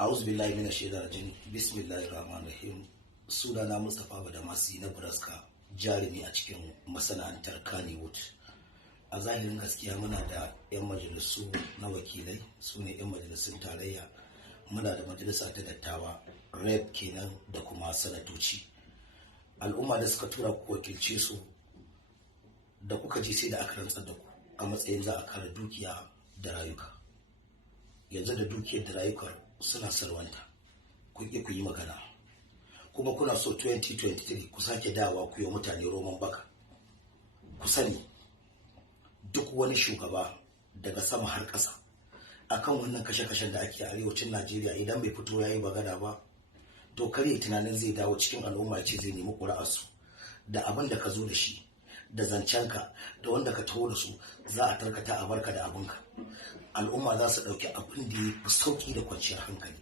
A'udhu billahi minash shaitanir rajim. Bismillahir rahmanir rahim. Sunana Mustapha Badamasi na Buraska, jarumi a cikin masana'antar Kannywood. A zahirin gaskiya muna da 'yan majalisu na wakilai, su ne 'yan majalisun tarayya. Muna da majalisa ta dattawa, rep kenan da kuma sanatoci. Al'umma da suka tura ku wakilce su da kuka ji sai da aka rantsar da ku a matsayin za a kare dukiya da rayuka. Yanzu da dukiyar da rayukar suna salwanta, ku yi magana, kuma kuna so 2023 ku sake dawa ku yi mutane roman baka. Ku sani duk wani shugaba daga sama har ƙasa akan wannan kashe-kashen da ake a arewacin Najeriya idan bai fito yayi magana ba, to kare tunanin zai dawo cikin al'umma ce zai nemi ƙuri'arsu da abin da ka zo da shi, da zancenka da wanda ka taho da su za a tarkata a barka da abinka. Al'umma za su ɗauki abin da ya fi sauƙi da kwanciyar hankali.